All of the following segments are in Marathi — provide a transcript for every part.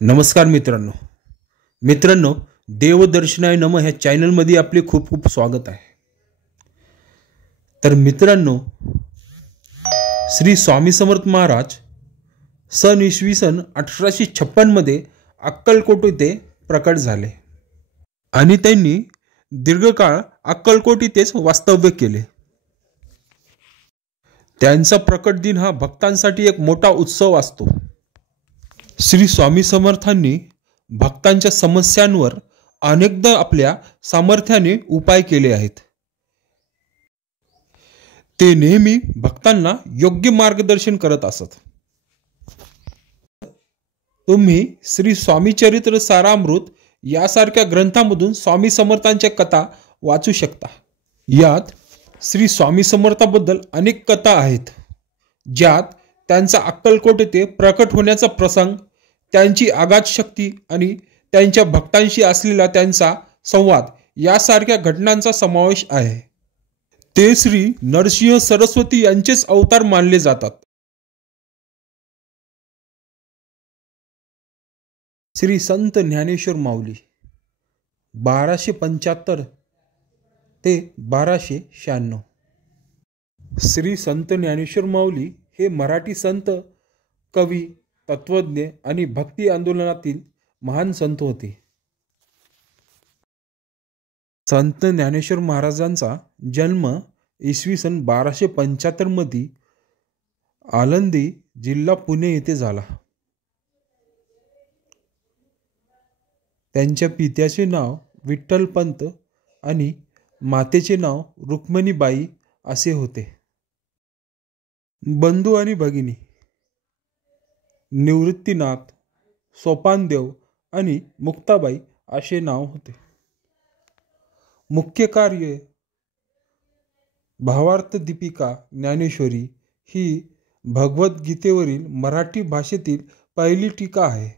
नमस्कार मित्रांनो देवदर्शनाय नमः ह्या चॅनलमध्ये आपले खूप खूप स्वागत आहे। तर मित्रांनो, श्री स्वामी समर्थ महाराज सन इसवी सन 1856 मध्ये अक्कलकोट येथे प्रकट झाले आणि त्यांनी दीर्घकाळ अक्कलकोट येथेच वास्तव्य केले। त्यांचा प्रकट दिन हा भक्तांसाठी एक मोठा उत्सव असतो। श्री स्वामी समर्थांनी भक्तांच्या समस्यांवर अनेकदा आपल्या सामर्थ्याने उपाय केले आहेत। ते नेहमी भक्तांना योग्य मार्गदर्शन करत असत। तुम्ही श्री स्वामी चरित्र सारामृत यासारख्या ग्रंथामधून स्वामी समर्थांच्या कथा वाचू शकता। यात श्री स्वामी समर्थाबद्दल अनेक कथा आहेत, ज्यात त्यांचा अक्कलकोट येथे प्रकट होण्याचा प्रसंग, त्यांची अगाध शक्ती आणि त्यांच्या भक्तांशी असलेला त्यांचा संवाद यासारख्या घटनांचा समावेश आहे। ते श्री नरसिंह सरस्वती यांचेच अवतार मानले जातात। श्री संत ज्ञानेश्वर माऊली 1275 ते 1296। श्री संत ज्ञानेश्वर माऊली हे मराठी संत, कवी, तत्वज्ञ आणि भक्ती आंदोलनातील महान संत होते। संत ज्ञानेश्वर महाराजांचा जन्म इसवी सन 1275 मध्ये आळंदी जिल्हा पुणे येथे झाला। त्यांच्या पित्याचे नाव विठ्ठलपंत आणि मातेचे नाव रुक्मिणीबाई असे होते। बंधू आणि भगिनी निवृत्तीनाथ, सोपानदेव आणि मुक्ताबाई असे नाव होते। मुख्य कार्य भावार्थ दीपिका ज्ञानेश्वरी ही भगवद्गीतेवरील मराठी भाषेतील पहिली टीका आहे।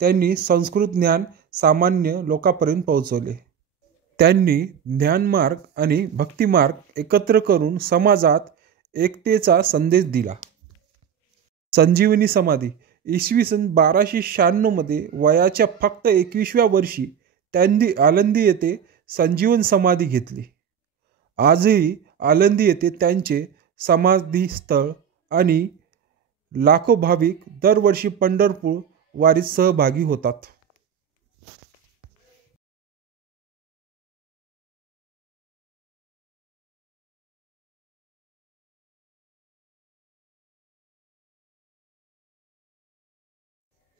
त्यांनी संस्कृत ज्ञान सामान्य लोकांपर्यंत पोहोचवले। त्यांनी ज्ञानमार्ग आणि भक्तिमार्ग एकत्र करून समाजात एकतेचा संदेश दिला। संजीवनी समाधी इसवी सन 1296 मध्ये वयाच्या फक्त 21व्या वर्षी त्यांनी आळंदी येथे संजीवन समाधी घेतली। आजही आळंदी येथे त्यांचे समाधी स्थळ आणि लाखो भाविक दरवर्षी पंढरपूर वारीत सहभागी होतात।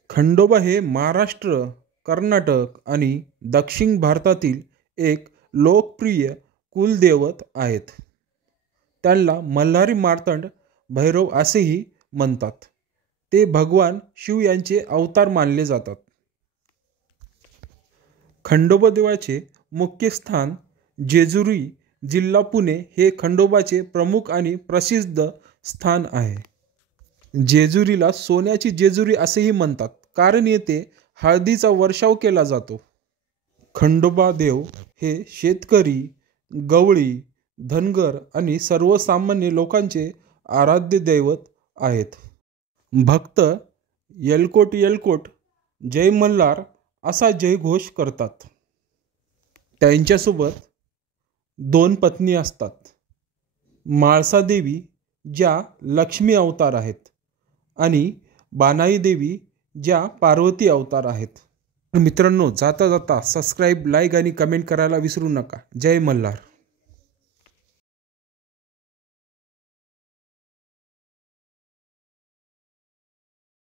खंडोबा हे महाराष्ट्र, कर्नाटक आणि दक्षिण भारतातील एक लोकप्रिय कुलदैवत आहेत। त्यांना मल्हारी मार्तंड भैरव असेही म्हणतात। ते भगवान शिव यांचे अवतार मानले जातात। खंडोबा देवाचे मुख्य स्थान जेजुरी जिल्हा पुणे हे खंडोबाचे प्रमुख आणि प्रसिद्ध स्थान आहे। जेजुरीला सोन्याची जेजुरी असेही म्हणतात, कारण येथे हळदीचा वर्षाव केला जातो। खंडोबा देव हे शेतकरी, गवळी, धनगर आणि सर्वसामान्य लोकांचे आराध्य दैवत आहेत। भक्त येलकोट येलकोट जय मल्हार असा जयघोष करतात। त्यांच्यासोबत 2 पत्नी असतात, माळसा देवी ज्या लक्ष्मी अवतार आहेत आणि बानाई देवी ज्या पार्वती अवतार आहेत। मित्रांनो, जाता जाता सबस्क्राईब, लाईक आणि कमेंट करायला विसरू नका। जय मल्हार।